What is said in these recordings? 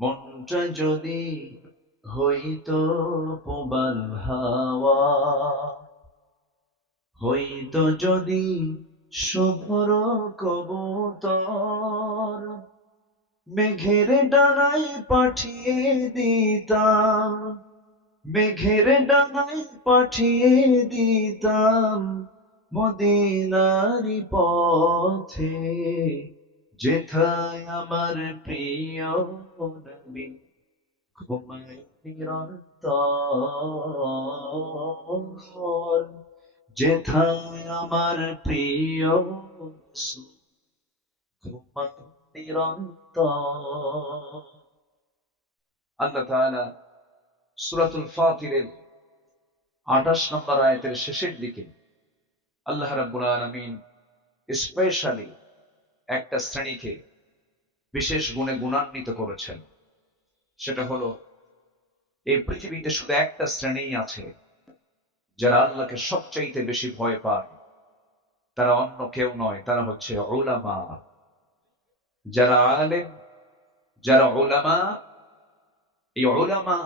মনটা যদি হইত প্রবাল হাওয়া হইত যদি শুভ্র কবুতর, মেঘের ডানায় পাঠিয়ে দিতাম। মেঘের ডানায় পাঠিয়ে দিতাম মদিনারি পথে। যেথায় আমার প্রিয় নবী, ঘুমায় নিরন্তর। যেথায় আমার প্রিয় ঘুমায় নিরন্তর। আল্লাহ তাআলা সূরাতুল ফাতিরের 28 নম্বর আয়াতের শেষের দিকে আল্লাহ রাব্বুল আলামিন স্পেশালি একটা শ্রেণীকে বিশেষ গুণে গুণান্বিত করেছেন। সেটা হলো, এই পৃথিবীতে শুধু একটা শ্রেণি আছে, যারা আল্লাহকে সবচাইতে বেশি ভয় পায়। তারা অন্য কেউ নয়, তারা হচ্ছে ওলামা যারা আলেম, যারা ওলামা এই ওলামা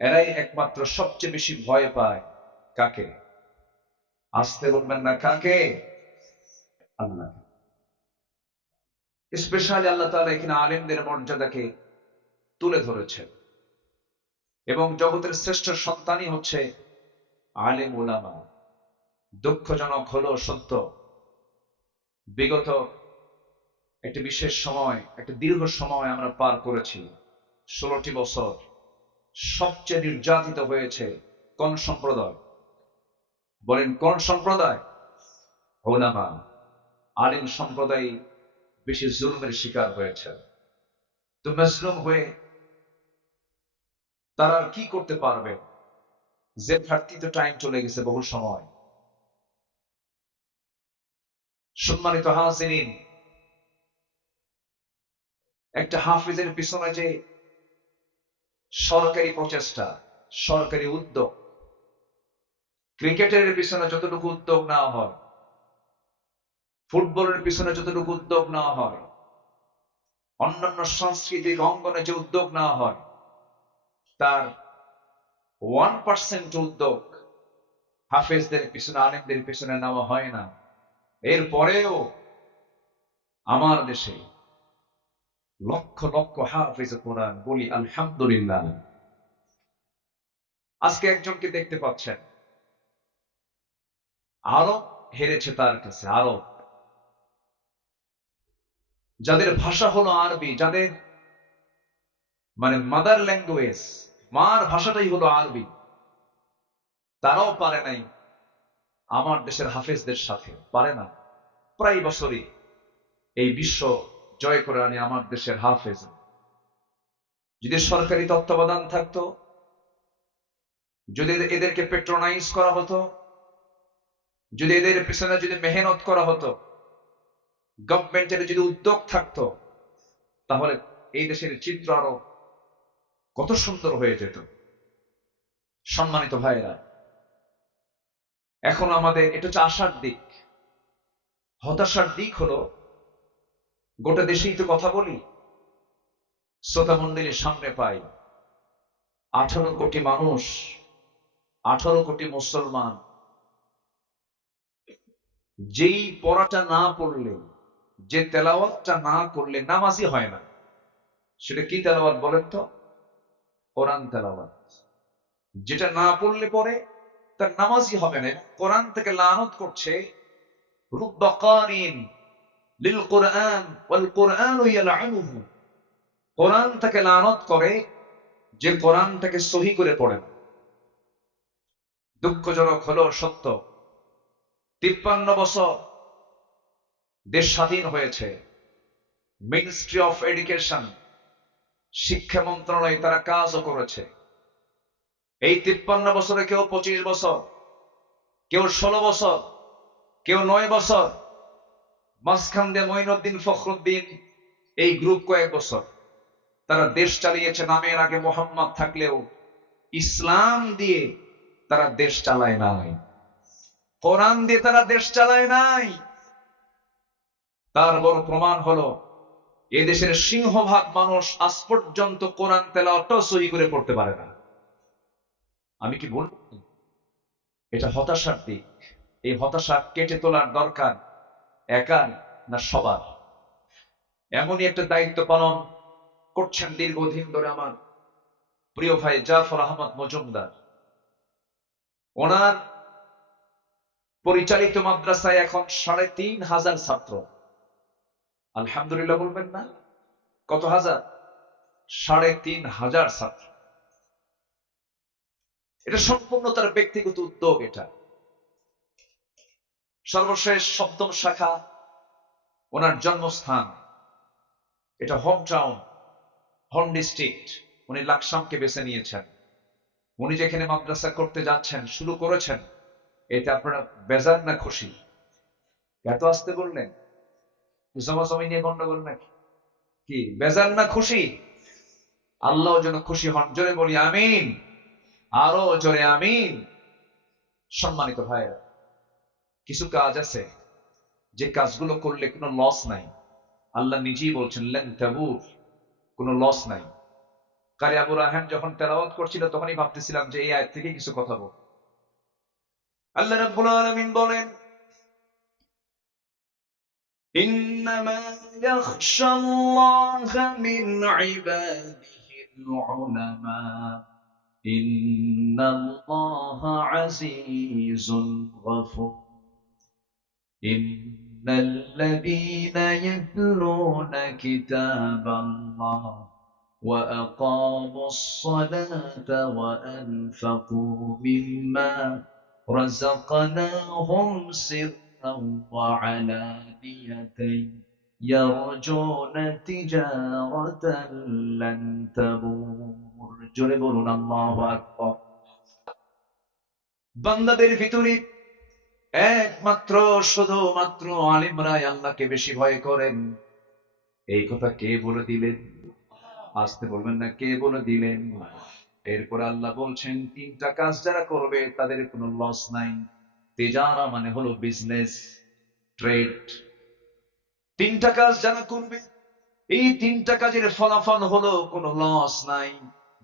এরাই একমাত্র সবচেয়ে বেশি ভয় পায়। কাকে? আসতে বলবেন না কাকে? আল্লাহ স্পেশালি আল্লাহ তাআলা এখানে আলেমদের মর্যাদাকে তুলে ধরেছেন। এবং জগতের শ্রেষ্ঠ সন্তানই হচ্ছে আলেম ওলামা দুঃখজনক হলো সত্য। বিগত একটি বিশেষ সময়, একটা দীর্ঘ সময় আমরা পার করেছি। ষোলোটি বছর সবচেয়ে নির্যাতিত হয়েছে কোন সম্প্রদায়? বলেন কোন সম্প্রদায়? ওলামা আলিম সম্প্রদায় বেশি জুলুমের শিকার হয়েছে তো মজলুম হয়ে তারা আর কি করতে পারবে? যে ঘাটতি তো টাইম চলে গেছে বহু সময়। সম্মানিত হাসিন একটা হাফিজের পিছনে যে সরকারি প্রচেষ্টা, সরকারি উদ্যোগ, ক্রিকেটের পিছনে যতটুকু উদ্যোগ নেওয়া হয় ফুটবলের পিছনে যতটুকু উদ্যোগ নেওয়া হয়, অন্যান্য সাংস্কৃতিক অঙ্গনে যে উদ্যোগ নেওয়া হয়, তার ওয়ান পার্সেন্ট উদ্যোগ হাফেজদের পিছনে, আলেমদের পিছনে নেওয়া হয় না। এরপরেও আমার দেশে লক্ষ লক্ষ হাফেজ কোরআন বলি, আলহামদুলিল্লাহ। আজকে একজনকে দেখতে পাচ্ছেন। আরব হেরেছে তার কাছে, আরব। যাদের ভাষা হলো আরবি, যাদের মানে মাদার ল্যাঙ্গুয়েজ মার ভাষাটাই হলো আরবি, তারাও পারে নাই আমার দেশের হাফেজদের সাথে, পারে না। প্রায় বছরই এই বিশ্ব জয় করে আনি আমার দেশের হাফেজ। যদি সরকারি তত্ত্বাবধান থাকতো, যদি এদেরকে পেট্রোনাইজ করা হতো, যদি এদের পেছনে যদি মেহনত করা হতো গভর্নমেন্টের যদি উদ্যোগ থাকতো, তাহলে এই দেশের চিত্র আরও কত সুন্দর হয়ে যেত। সম্মানিত ভাইয়েরা, এখন আমাদের এটা হচ্ছে আশার দিক। হতাশার দিক হলো, গোটা দেশেই তো কথা বলি, শ্রোতা মন্দিরের সামনে পাই, আঠারো কোটি মানুষ, আঠারো কোটি মুসলমান, যেই পড়াটা না পড়লে যে তেলাওয়াতটা না করলে নামাজই হয় না। সেটা কি তেলাওয়াত বলেন তো? কোরআন তেলাওয়াত। যেটা না পড়লে পরে তার নামাজই হবে না। কোরআন থেকে লানত করছে লিল কোরআন ওয়াল কোরআন কোরআন থেকে লানত করে যে কোরআনটাকে সহি করে পড়ে। না দুঃখজনক হলো সত্য। তিপ্পান্ন বছর দেশ স্বাধীন হয়েছে। মিনিস্ট্রি অফ এডুকেশন শিক্ষা মন্ত্রণালয় তারা কাজও করেছে। এই তিপ্পান্ন বছরে কেউ পঁচিশ বছর, কেউ ষোলো বছর, কেউ নয় বছর, মাঝখান দিয়ে মঈনুদ্দিন ফখরুদ্দিন এই গ্রুপ কয়েক বছর। তারা দেশ চালিয়েছে, নামের আগে মোহাম্মদ থাকলেও ইসলাম দিয়ে তারা দেশ চালায় নাই। কোরআন দিয়ে তারা দেশ চালায় নাই। তার বড় প্রমাণ হলো এদেশের সিংহভাগ মানুষ আজ পর্যন্ত কোরআন তেলাওয়াতটাও সহি করে পড়তে পারে না। আমি কি বলব এটা হতাশার দিক। এই হতাশা কেটে তোলার দরকার একার না সবার। এমনই একটা দায়িত্ব পালন করছেন দীর্ঘদিন ধরে আমার প্রিয় ভাই জাফর আহমদ মজুমদার। ওনার পরিচালিত মাদ্রাসায় এখন সাড়ে তিন হাজার ছাত্র। আলহামদুলিল্লাহ বলবেন না? কত হাজার? সাড়ে তিন হাজার ছাত্র। এটা সম্পূর্ণ তার ব্যক্তিগত উদ্যোগ এটা। সর্বশেষ সপ্তম শাখা, ওনার জন্মস্থান। এটা হোম টাউন হোম ডিস্ট্রিক্ট উনি লাকসামকে বেছে নিয়েছেন। উনি যেখানে মাদ্রাসা করতে যাচ্ছেন, শুরু করেছেন, এতে আপনারা বেজার না খুশি। এত আসতে বললেন? জমাজমি নিয়ে গন্ডগোল নাকি? কি, বেজার না খুশি? আল্লাহ যেন খুশি হন। জোরে বলি, আমিন। আরও জোরে আমিন। সম্মানিত ভাইয়েরা, কিছু কাজ আছে। যে কাজগুলো করলে কোনো লস নাই। আল্লাহ নিজেই বলছেন, লেন তাবুর। কোনো লস নাই। কারি আবু রাহান যখন তেলাওয়াত করছিল, তখনই ভাবতেছিলাম যে এই আয়াত থেকে কিছু কথা বল আল্লাহ রাব্বুল আলামিন বলেন إنما يخشى الله من عباده العلماء. إن الله عزيز غفور. إن الذين يتلون كتاب الله وأقاموا الصلاة وأنفقوا مما رزقناهم سرا وعلانية يرجون تجارة لن تبور جربون الله أكبر বান্দাদের ভিতরে একমাত্র শুধুমাত্র আলিমরাই আল্লাহকে বেশি ভয় করেন এই কথা কে বলে দিলেন আসতে বলবেন না কে বলে দিলেন এরপর আল্লাহ বলছেন তিনটা কাজ যারা করবে তাদের কোনো লস নাই তেজারা মানে হলো বিজনেস ট্রেড তিনটা কাজ যারা করবে, এই তিনটা কাজের ফলাফল হলো কোনো লস নাই।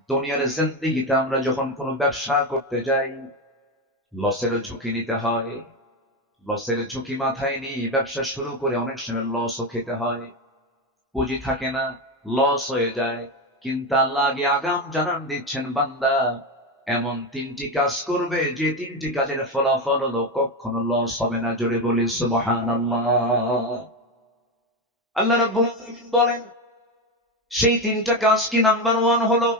দুনিয়ার জিন্দিগিতে আমরা যখন কোনো ব্যবসা করতে যাই লসের ঝুঁকি নিতে হয়। লসের ঝুঁকি মাথায় নিয়ে ব্যবসা শুরু করে অনেক সময় লসও খেতে হয়। পুঁজি থাকে না লস হয়ে যায়। কিন্তু আল্লাহ আগে আগাম জানান দিচ্ছেন, বান্দা এমন তিনটি কাজ করবে যে তিনটি কাজের ফলাফল হলো কখনো লস হবে না। জোরে বলি, সুবহানাল্লাহ। আল্লাহ রাব্বুল বলেন, সেই তিনটা কাজ কি নাম্বার ওয়ান হলো?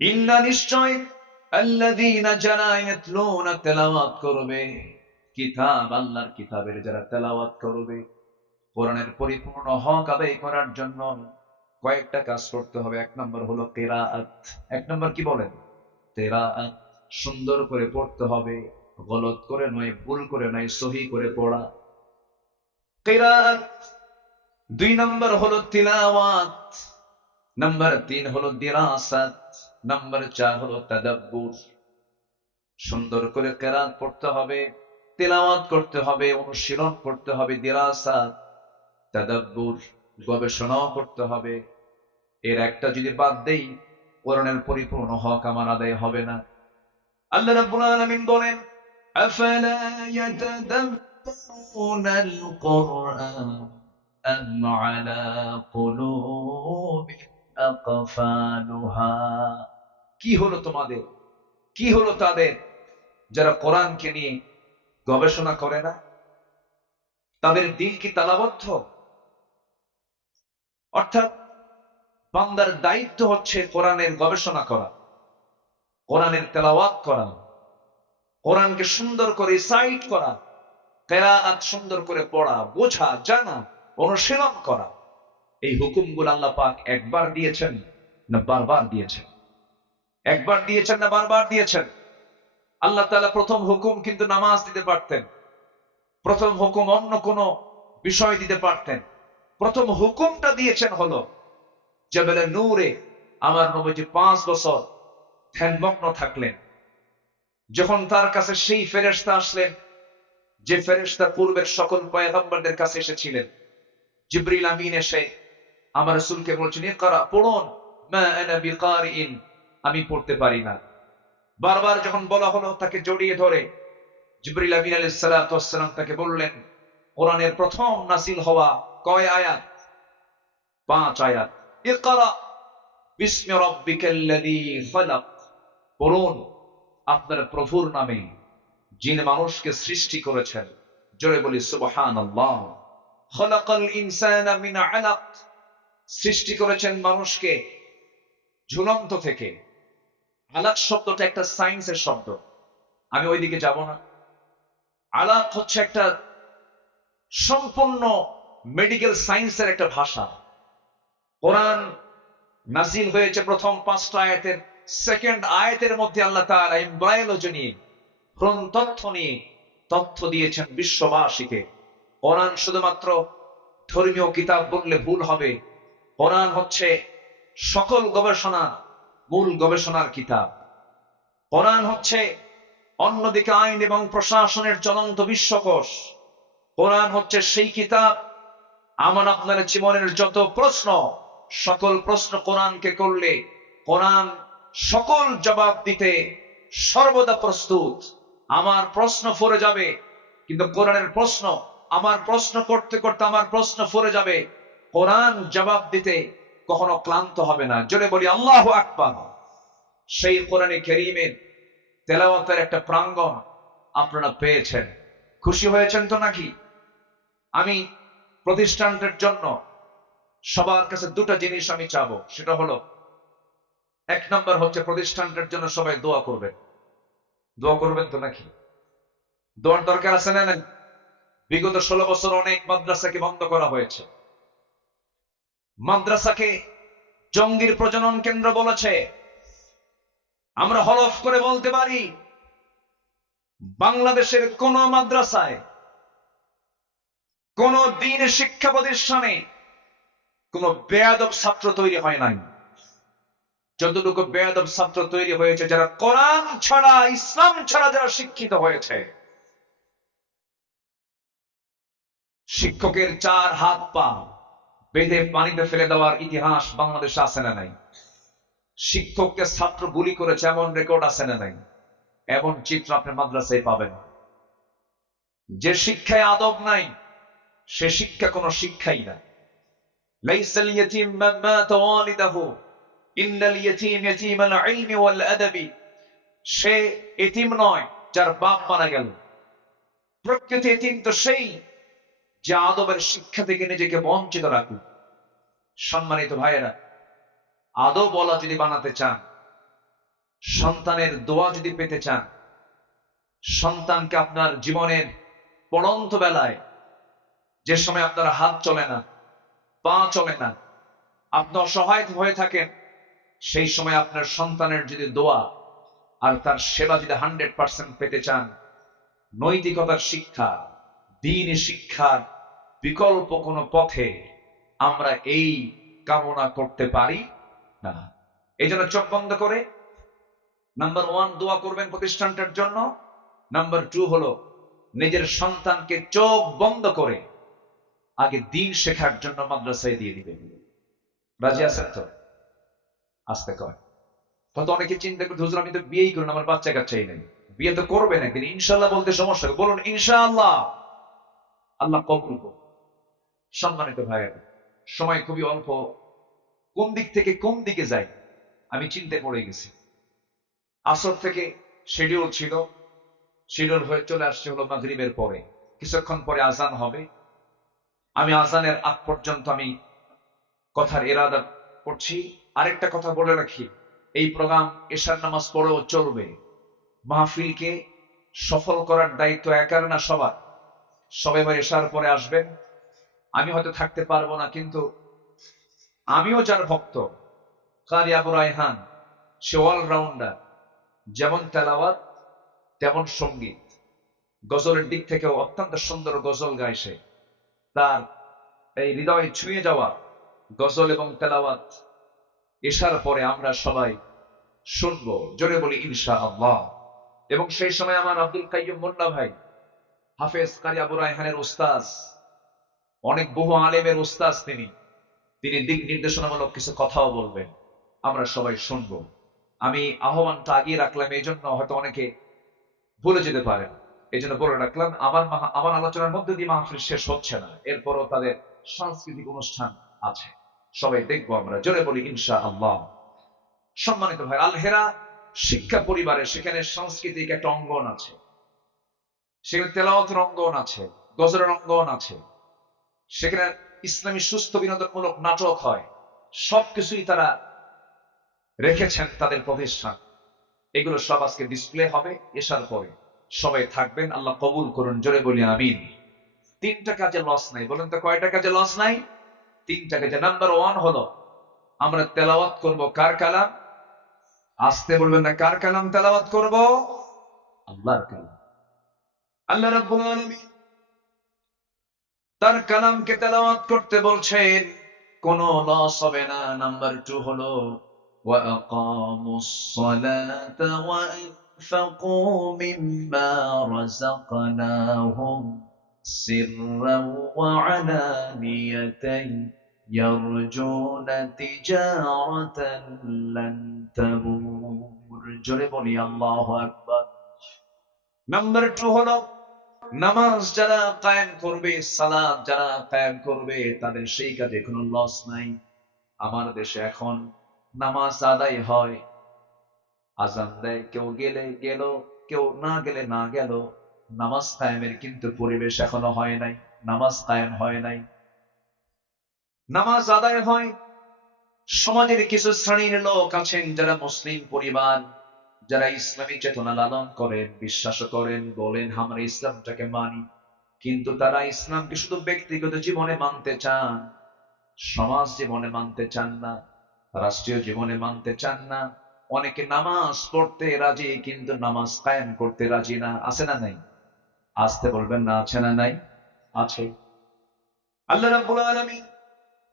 ইন্না নিশ্চয় আল্লাযীনা যারা ইয়াতলুনা তেলাওয়াত করবে, কিতাব, আল্লাহর কিতাবের যারা তেলাওয়াত করবে, কোরআনের পরিপূর্ণ হক আদায় করার জন্য কয়েকটা কাজ করতে হবে। এক নম্বর হলো কেরাআত এক নম্বর কি বলেন? তেরাআত সুন্দর করে পড়তে হবে, গলত করে নয়, ভুল করে নয়, সহি করে পড়া। কেরাআত দুই নম্বর হলো তিলাওয়াত। নাম্বার তিন হলো দিরাসাত। নাম্বার চার হলো তাদাব্বুর। সুন্দর করে কেরাত পড়তে হবে, তেলাওয়াত করতে হবে, অনুশীলন করতে হবে দিরাসাত, তাদাব্বুর। গবেষণাও করতে হবে। এর একটা যদি বাদ দেই কোরআনের পরিপূর্ণ হক আমার আদায় হবে না। আল্লাহ রাব্বুল আলামিন বলেন, আফালা ইয়াতাদাব্বারুনা আল কুরআন আলা কুলুবিন আকফালুহা? কি হলো তোমাদের? কি হলো তাদের যারা কোরআনকে নিয়ে গবেষণা করে না? তাদের দিল কি তালাবদ্ধ? অর্থাৎ বান্দার দায়িত্ব হচ্ছে কোরআনের গবেষণা করা, কোরআনের তেলাওয়াত করা, কোরআনকে সুন্দর করে সাইট করা, কেরাত সুন্দর করে পড়া, বোঝা, জানা, অনুশীলন করা। এই হুকুমগুলো আল্লাহ পাক একবার দিয়েছেন না বারবার দিয়েছেন? একবার দিয়েছেন না বারবার দিয়েছেন? আল্লাহ তালা প্রথম হুকুম কিন্তু নামাজ দিতে পারতেন। প্রথম হুকুম অন্য কোনো বিষয় দিতে পারতেন। প্রথম হুকুমটা দিয়েছেন হলো জেবেলে নূরে আমার নবীজি পাঁচ বছর ধ্যানমগ্ন থাকলেন। যখন তার কাছে সেই ফেরেশতা আসলেন, যে ফেরেশতা পূর্বের সকল পয়গম্বরদের কাছে এসেছিলেন, জিব্রিল আমিন এসে আমার রসুলকে বলছেন করা, পড়ুন আমি পড়তে পারি না। বারবার যখন বলা হলো তাকে জড়িয়ে ধরে, জিব্রিল আমিন আলাইহিস সালাম তাকে বললেন, কোরআনের প্রথম নাসিল হওয়া কয় আয়াত? পাঁচ আয়াত। আপনার প্রভুর নামে যিনি মানুষকে সৃষ্টি করেছেন। জোরে বলি, সুবহানাল্লাহ। সৃষ্টি করেছেন মানুষকে ঝুলন্ত থেকে। আলাক শব্দটা একটা সায়েন্সের শব্দ। আমি ওইদিকে যাব না। আলাক হচ্ছে একটা সম্পূর্ণ মেডিকেল সায়েন্সের একটা ভাষা। কোরআন নাজিল হয়েছে প্রথম পাঁচটা আয়াতের সেকেন্ড আয়াতের মধ্যে আল্লাহ তাআলা এমব্রায়োলজি নিয়ে তথ্য নিয়ে তথ্য দিয়েছেন বিশ্ববাসীকে। কোরআন শুধুমাত্র ধর্মীয় কিতাব বললে ভুল হবে। কোরআন হচ্ছে সকল গবেষণা মূল গবেষণার কিতাব। কোরআন হচ্ছে অন্যদিকে আইন এবং প্রশাসনের চলন্ত বিশ্বকোষ। কোরআন হচ্ছে সেই কিতাব আমার আপনার জীবনের যত প্রশ্ন, সকল প্রশ্ন কোরআনকে করলে, কোরআন সকল জবাব দিতে সর্বদা প্রস্তুত। আমার প্রশ্ন ফরে যাবে, কিন্তু কোরআনের প্রশ্ন, আমার প্রশ্ন করতে করতে আমার প্রশ্ন ফরে যাবে। কোরআন জবাব দিতে কখনো ক্লান্ত হবে না। জোরে বলি, আল্লাহ আকবার। সেই কোরআনে কেরিমের তেলাওয়াতের একটা প্রাঙ্গণ আপনারা পেয়েছেন। খুশি হয়েছেন তো নাকি? আমি প্রতিষ্ঠানটার জন্য সবার কাছে দুটো জিনিস আমি চাবো। সেটা হলো, এক নম্বর হচ্ছে প্রতিষ্ঠানটার জন্য সবাই দোয়া করবেন। দোয়া করবেন তো নাকি? দোয়ার দরকার আছে না বিগত ষোলো বছর অনেক মাদ্রাসাকে বন্ধ করা হয়েছে। মাদ্রাসাকে জঙ্গির প্রজনন কেন্দ্র বলেছে। আমরা হলফ করে বলতে পারি, বাংলাদেশের কোন মাদ্রাসায় কোন দিন শিক্ষা প্রতিষ্ঠানে কোন বেয়াদব ছাত্র তৈরি হয় নাই। যতটুকু বেয়াদব ছাত্র তৈরি হয়েছে, যারা কোরআন ছাড়া, ইসলাম ছাড়া যারা শিক্ষিত হয়েছে, শিক্ষকের চার হাত পা বেঁধে পানিতে ফেলে দেওয়ার ইতিহাস বাংলাদেশে আছে না নাই? শিক্ষককে ছাত্র গুলি করেছে এমন রেকর্ড আছে না নাই? এমন চিত্র আপনি মাদ্রাসায় পাবেন। যে শিক্ষায় আদব নাই সে শিক্ষা কোনো শিক্ষাই না। লাইসাল মান ওয়ালিদাহু ইলমি ওয়াল আদাবি। সে নয়, যার বাপ মারা গেল। প্রকৃত তো সেই, যে আদবের শিক্ষা থেকে নিজেকে বঞ্চিত রাখুক সম্মানিত ভাইয়েরা, আদব বলা যদি বানাতে চান, সন্তানের দোয়া যদি পেতে চান, সন্তানকে আপনার জীবনের পড়ন্ত বেলায় যে সময় আপনার হাত চলে না, পা চলে না, আপনি অসহায় হয়ে থাকেন, সেই সময় আপনার সন্তানের যদি দোয়া আর তার সেবা যদি হান্ড্রেড পার্সেন্ট পেতে চান, নৈতিকতার শিক্ষা, দিন শিক্ষার বিকল্প কোনো পথে আমরা এই কামনা করতে পারি না। এই জন্য চোখ বন্ধ করে, নাম্বার ওয়ান দোয়া করবেন প্রতিষ্ঠানটার জন্য, নাম্বার টু হলো নিজের সন্তানকে চোখ বন্ধ করে আগে দিন শেখার জন্য মাদ্রাসায় দিয়ে দিবেন রাজি আছেন তো? আসতে কয় হয়তো অনেকে চিন্তা করতে, হুজুর, আমি তো বিয়েই করুন আমার বাচ্চা কাচ্চাই নেই। বিয়ে তো করবেন একদিন ইনশাল্লাহ বলতে সমস্যা বলুন, ইনশাআল্লাহ। আল্লাহ কবুল করুন। সম্মানিত ভাই সময় খুবই অল্প। কোন দিক থেকে কোন দিকে যাই, আমি চিন্তে পড়ে গেছি। আসর থেকে শিডিউল ছিল। শিডিউল হয়ে চলে আসছে হলো মাগরিবের পরে। কিছুক্ষণ পরে আজান হবে। আমি আজানের আগ পর্যন্ত আমি কথার এরাদা করছি আরেকটা কথা বলে রাখি, এই প্রোগ্রাম এশার নামাজ পড়েও চলবে। মাহফিলকে সফল করার দায়িত্ব একার না সবার? সবাই এবার এশার পরে আসবেন। আমি হয়তো থাকতে পারব না, কিন্তু আমিও যার ভক্ত কারি আবু রায়হান, সে অলরাউন্ডার, যেমন তেলাওয়াত, তেমন সংগীত। গজলের দিক থেকেও অত্যন্ত সুন্দর গজল গায় সে। তার এই হৃদয় ছুঁয়ে যাওয়া গজল এবং তেলাওয়াত এসার পরে আমরা সবাই শুনব, জোরে বলি ইনশা আল্লাহ এবং সেই সময় আমার আব্দুল কাইয়ুম মোল্লা ভাই, হাফেজ কারি আবু রায়হানের উস্তাজ অনেক বহু আলেমের ওস্তাজ তিনি তিনি দিক নির্দেশনামূলক কিছু কথাও বলবেন, আমরা সবাই শুনব। আমি আহ্বানটা আগিয়ে রাখলাম, এই জন্য হয়তো অনেকে ভুলে যেতে পারেন। এই জন্য বলে রাখলাম, আমার আমার আলোচনার মধ্যে দিয়ে মাহফিল শেষ হচ্ছে না। এরপরও তাদের সাংস্কৃতিক অনুষ্ঠান আছে। সবাই দেখব আমরা, জোরে বলি ইনশা আল্লাহ সম্মানিত ভাই, আলহেরা শিক্ষা পরিবারে সেখানে সাংস্কৃতিক একটা অঙ্গন আছে। সেখানে তেলাওয়াতের অঙ্গন আছে গজরের অঙ্গন আছে। সেখানে ইসলামী সুস্থ বিনোদনমূলক নাটক হয়। সবকিছুই তারা রেখেছেন তাদের প্রতিষ্ঠান। এগুলো সব আজকে ডিসপ্লে হবে, এসার পরে। সবাই থাকবেন, আল্লাহ কবুল করুন, জোরে বলি আমিন। তিনটা কাজে লস নাই, বলেন তো কয়টা কাজে লস নাই? তিনটা কাজে নাম্বার ওয়ান হলো, আমরা তেলাওয়াত করব কার কালাম? আসতে বলবেন না, কার কালাম তেলাওয়াত করব? আল্লাহর কালাম। আল্লাহ রাব্বুল আলামিন তার কালামকে তেলাওয়াত করতে বলছেন, কোন লস হবে না নাম্বার টু হলো, ওয়া আকামুস সালাত ওয়া وأنفقوا مما رزقناهم سرا وعلانية يرجون تجارة لن تبور جربني الله أكبر নাম্বার টু হলো নামাজ যারা কায়েম করবে সালাদ যারা কায়েম করবে তাদের সেই কাজে কোনো লস নাই আমার দেশে এখন নামাজ আদায় হয় আজান দেয়, কেউ গেলে গেল, কেউ না গেলে না গেল। নামাজ কায়েমের কিন্তু পরিবেশ এখনও হয় নাই, নামাজ কায়েম হয় নাই। নামাজ আদায় হয়, সমাজের কিছু শ্রেণির লোক আছেন যারা মুসলিম পরিবার, যারা ইসলামী চেতনা লালন করেন, বিশ্বাস করেন, বলেন, আমরা ইসলামটাকে মানি। কিন্তু তারা ইসলামকে শুধু ব্যক্তিগত জীবনে মানতে চান, সমাজ জীবনে মানতে চান না, রাষ্ট্রীয় জীবনে মানতে চান না। অনেকে নামাজ পড়তে রাজি, কিন্তু নামাজ কায়েম করতে রাজি না। আছে না নাই? আসতে বলবেন না, আছে না নাই? আছে। আল্লাহ রাব্বুল আলামিন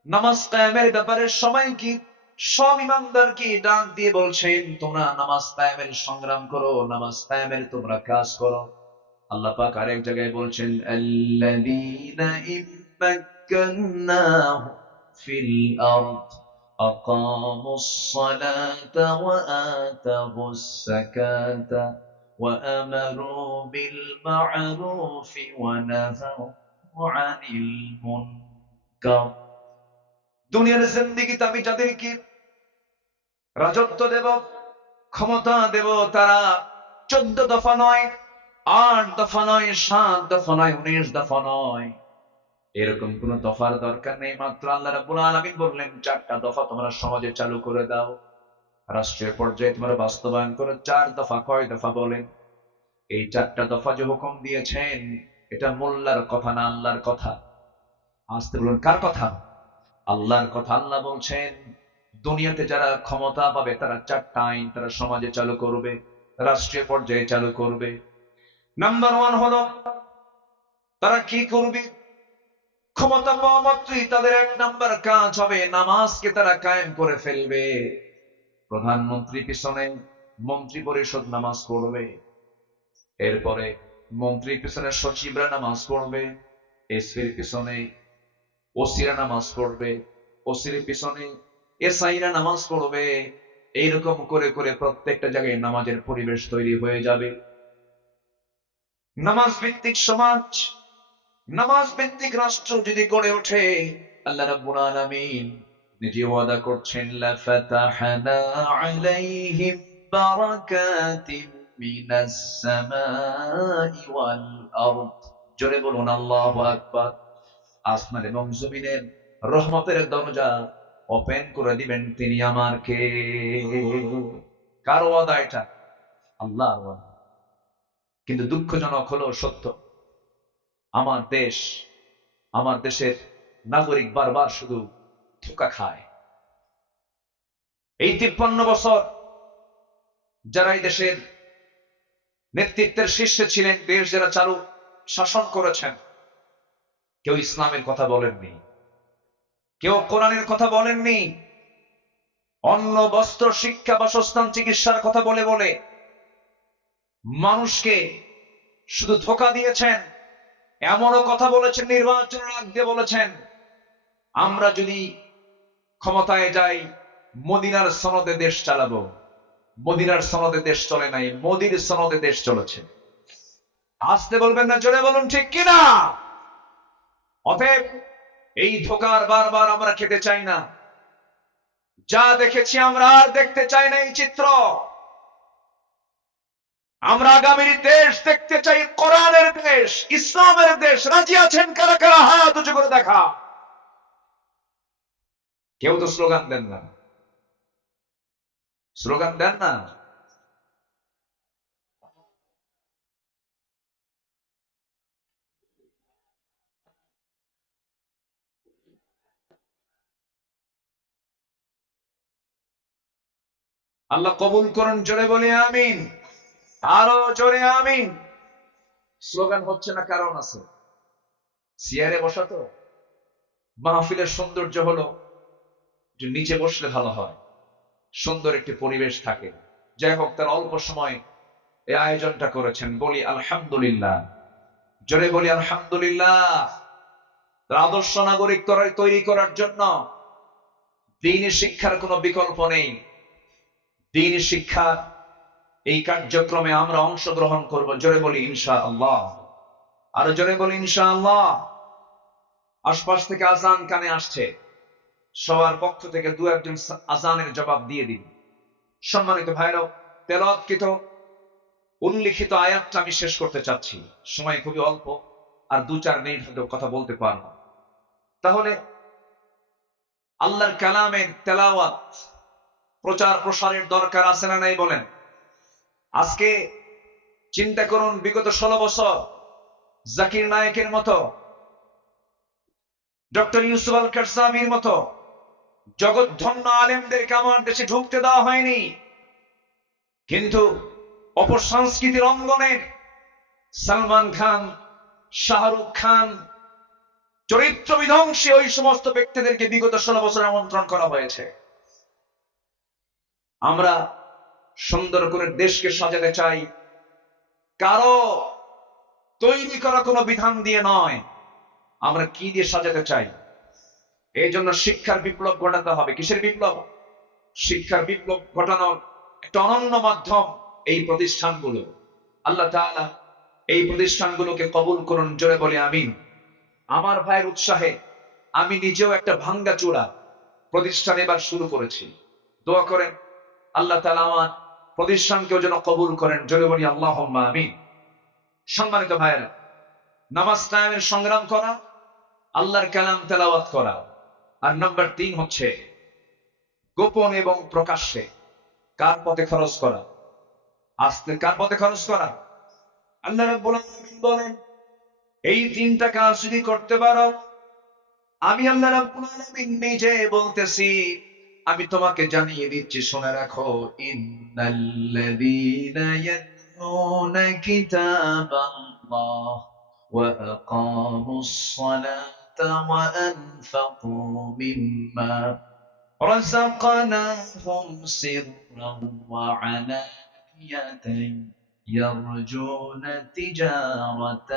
নামাজ কায়েমের ব্যাপারে সবাই কি? সব ইমানদারকে ডাক দিয়ে বলছেন, তোমরা নামাজ কায়েমের সংগ্রাম করো, নামাজ কায়েমের তোমরা কাজ করো আল্লাহ পাক আরেক জায়গায় বলছেন, আল্লাযীনা ইম্মাক্কান্নাহু ফিল আরদ। أقاموا الصلاة وآتوا الزكاة وأمروا بالمعروف ونهوا عن المنكر দুনিয়ার জিন্দিগিতে আমি যাদেরকে রাজত্ব দেব ক্ষমতা দেব তারা চোদ্দ দফা নয় আট দফা নয় সাত দফা নয় উনিশ দফা নয় এরকম কোন দফার দরকার নেই, মাত্র আল্লাহ রাব্বুল আলামিন বললেন, চারটা দফা তোমরা সমাজে চালু করে দাও। রাষ্ট্রীয় পর্যায়ে তোমরা বাস্তবায়ন করো, চার দফা কয় দফা বলেন? এই চারটা দফা যে হুকুম দিয়েছেন, এটা মোল্লার কথা না আল্লাহর কথা? আসতে বলুন, কার কথা? আল্লাহর কথা আল্লাহ বলছেন, দুনিয়াতে যারা ক্ষমতা পাবে, তারা চারটা আইন তারা সমাজে চালু করবে রাষ্ট্রীয় পর্যায়ে চালু করবে। নাম্বার ওয়ান হলো, তারা কি করবে? ক্ষমতা পাওয়া মাত্রই তাদের এক নাম্বার কাজ হবে নামাজকে তারা কায়েম করে ফেলবে। প্রধানমন্ত্রী পিছনে মন্ত্রী পরিষদ নামাজ পড়বে। এরপরে মন্ত্রীর পিছনে সচিবরা নামাজ পড়বে। এসপির পিছনে ওসিরা নামাজ পড়বে। ওসির পিছনে এসআইরা নামাজ পড়বে। এইরকম করে করে প্রত্যেকটা জায়গায় নামাজের পরিবেশ তৈরি হয়ে যাবে। নামাজ ভিত্তিক সমাজ নামাজ ভিত্তিক রাষ্ট্র যদি গড়ে ওঠে, আল্লাহ রাব্বুল আলামিন নিজে ওয়াদা করছেন লাফাতাহনা আলাইহিম বারাকাতিম মিনাস সামাই ওয়াল আরদ। জোরে বলুন, আল্লাহু আকবার। আসমান এবং জমিনের রহমতের দরজা ওপেন করে দিবেন তিনি আমারকে কার ওয়াদা এটা? আল্লাহর ওয়াদা। কিন্তু দুঃখজনক হলো সত্য। আমার দেশ, আমার দেশের নাগরিক বারবার শুধু ধোকা খায়। এই তিপ্পান্ন বছর যারা এই দেশের নেতৃত্বের শীর্ষে ছিলেন, দেশ যারা চালু, শাসন করেছেন, কেউ ইসলামের কথা বলেননি, কেউ কোরআনের কথা বলেননি, অন্ন, বস্ত্র, শিক্ষা, বাসস্থান, চিকিৎসার কথা বলে বলে মানুষকে শুধু ধোকা দিয়েছেন এমনও কথা বলেছেন নির্বাচনের আগ বলেছেন। আমরা যদি ক্ষমতায় যাই, মদিনার সনদে দেশ চালাবো। মদিনার সনদে দেশ চলে নাই, মোদির সনদে দেশ চলেছে। আসতে বলবেন না, জোরে বলুন, ঠিক কিনা? অতএব এই ধোকার বারবার আমরা খেতে চাই না। যা দেখেছি আমরা, আর দেখতে চাই না এই চিত্র। আমরা আগামীর দেশ দেখতে চাই, কোরআনের দেশ, ইসলামের দেশ। রাজি আছেন কারা কারা? হাত উঁচু করে দেখা। কেউ তো স্লোগান দেন না। স্লোগান দেন না? আল্লাহ কবুল করুন, জোরে বলে, আমিন। আরও আমিন। স্লোগান হচ্ছে না, কারণ আছে। তো। মাহফিলের সৌন্দর্য হলো নিচে বসলে ভালো হয়। সুন্দর একটি পরিবেশ থাকে। যাই হোক, তার অল্প সময় এই আয়োজনটা করেছেন। বলি আলহামদুলিল্লাহ। জোরে বলি আলহামদুলিল্লাহ। আদর্শ নাগরিক তৈরি করার জন্য দিনী শিক্ষার কোনো বিকল্প নেই। দিনী শিক্ষা এই কার্যক্রমে আমরা অংশগ্রহণ করব। জোরে বলি ইনশা আল্লাহ আরও জোরে বলি ইনশা আল্লাহ আশপাশ থেকে আজান কানে আসছে। সবার পক্ষ থেকে দু একজন আজানের জবাব দিয়ে দিন। সম্মানিত ভাইরাও তেলৎকৃত উল্লিখিত আয়াতটা আমি শেষ করতে চাচ্ছি। সময় খুবই অল্প, আর দু চার মিনিট হয়তো কথা বলতে পারব। তাহলে, আল্লাহর কালামের তেলাওয়াত প্রচার প্রসারের দরকার আছে না নাই বলেন? আজকে চিন্তা করুন, বিগত ষোলো বছর জাকির নায়কের মতো, ডক্টর ইউসুফ আল কারসামির মতো জগৎধন্য আলেমদেরকে আমার দেশে ঢুকতে দেওয়া হয়নি। কিন্তু অপসংস্কৃতির অঙ্গনে সালমান খান, শাহরুখ খান, চরিত্র বিধ্বংসী ওই সমস্ত ব্যক্তিদেরকে বিগত ষোলো বছর আমন্ত্রণ করা হয়েছে। আমরা সুন্দর করে দেশকে সাজাতে চাই। কারও তৈরি করা কোনো বিধান দিয়ে নয়, আমরা কি দিয়ে সাজাতে চাই? এই জন্য শিক্ষার বিপ্লব ঘটাতে হবে। কিসের বিপ্লব? শিক্ষার বিপ্লব ঘটানোর একটা অনন্য মাধ্যম এই প্রতিষ্ঠানগুলো। আল্লাহ তাআলা এই প্রতিষ্ঠানগুলোকে কবুল করুন, জোরে বলে আমিন। আমার ভাইয়ের উৎসাহে আমি নিজেও একটা ভাঙ্গা চূড়া প্রতিষ্ঠান এবার শুরু করেছি। দোয়া করেন, আল্লাহ তালা আমার প্রতিষ্ঠানকেও যেন কবুল করেন। জোরে বলি আল্লাহ আমিন। সম্মানিত ভাইয়েরা, নামাজ টাইমের সংগ্রাম করা, আল্লাহর কালাম তেলাওয়াত করা। আর নাম্বার তিন হচ্ছে গোপন এবং প্রকাশ্যে কার পথে খরচ করা। আস্তে কার পথে খরচ করা? আল্লাহ বলেন, এই তিনটা কাজ যদি করতে পারো, আমি আল্লাহ নিজে বলতেছি আমি তোমাকে জানিয়ে দিচ্ছি শুনে রাখো ইন্নাল্লাযীনা ইয়াতলুনা কিতাবাল্লাহ ওয়া আকামুস সালাতা ওয়া আনফাকু মিম্মা رزقناهم سرا وعلانية يرجون تجارة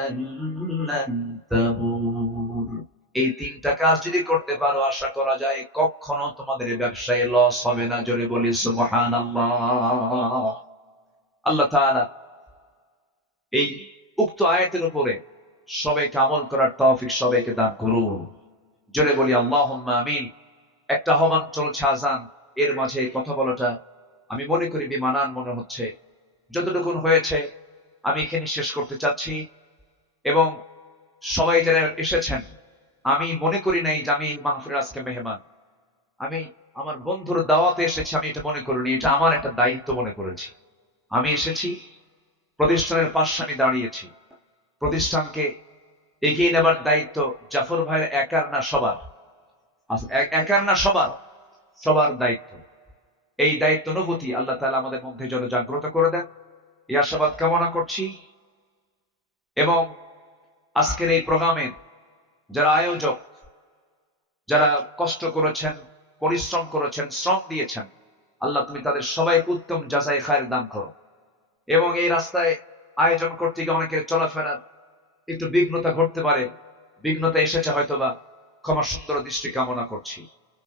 لن تبور এই তিনটা কাজ যদি করতে পারো, আশা করা যায় কখনো তোমাদের ব্যবসায় লস হবে না। জোরে বলি সুবহান আল্লাহ তাআলা এই উক্ত আয়াতের উপরে সবাইকে আমল করার তৌফিক সবাইকে দান করুন। জোরে বলি, আল্লাহুম্মা আমিন। একটা হমান চলছে আজান এর মাঝে কথা বলাটা আমি মনে করি বিমানান মনে হচ্ছে। যতটুকুন হয়েছে, আমি এখানে শেষ করতে চাচ্ছি। এবং সবাই যারা এসেছেন আমি মনে করি নাই যে আমি মাহফির আজকে মেহমান। আমি আমার বন্ধুর দাওয়াতে এসেছি আমি এটা মনে করিনি এটা আমার একটা দায়িত্ব মনে করেছি। আমি এসেছি প্রতিষ্ঠানের পাশে আমি দাঁড়িয়েছি। প্রতিষ্ঠানকে এগিয়ে নেবার দায়িত্ব জাফর ভাইয়ের একার না সবার? আচ্ছা, এক- একার না সবার? সবার দায়িত্ব। এই দায়িত্ব অনুভূতি আল্লাহ তাআলা আমাদের মধ্যে যেন জাগ্রত করে দেন। এই আশাবাদ কামনা করছি। এবং আজকের এই প্রোগ্রামের যারা আয়োজক, যারা কষ্ট করেছেন, পরিশ্রম করেছেন, শ্রম দিয়েছেন, আল্লাহ তুমি তাদের সবাইকে উত্তম যাচাই খায়ের দান করো। এবং এই রাস্তায় আয়োজন করতে গিয়ে অনেকের চলাফেরার একটু বিঘ্নতা ঘটতে পারে। বিঘ্নতা এসেছে হয়তোবা। ক্ষমা সুন্দর দৃষ্টি কামনা করছি।